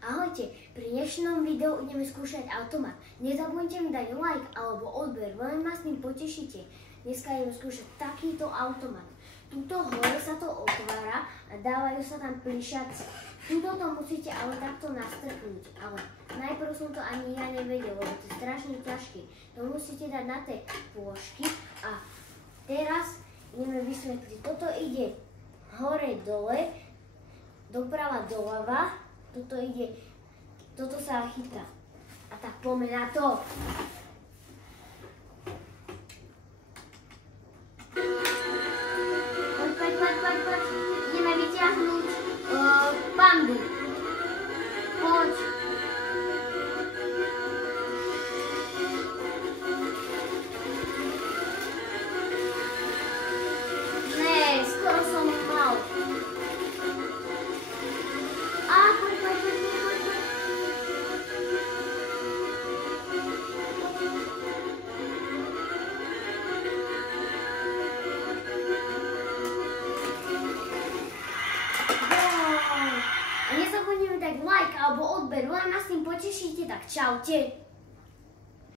Ahojte, pri dnešnom videu ideme skúšať automat. Nezabudnite mi dať like alebo odber, veľmi ma s tým potešíte. Dneska ideme skúšať takýto automat. Tuto hore sa to otvára a dávajú sa tam plišace. Tuto to musíte ale takto nastrknúť, ale najprv som to ani ja nevedel, lebo to je strašne ťažké. To musíte dať na tie plošky a teraz ideme vysvetliť. Toto ide hore dole, doprava doľava. Toto sa chytá. A tak poďme na to. Poď. Ideme vyťahnuť pandu. Poď. Ne, skoro som mal. A nezabudnime dať like alebo odber, len ma s tým potešíte, tak čaute.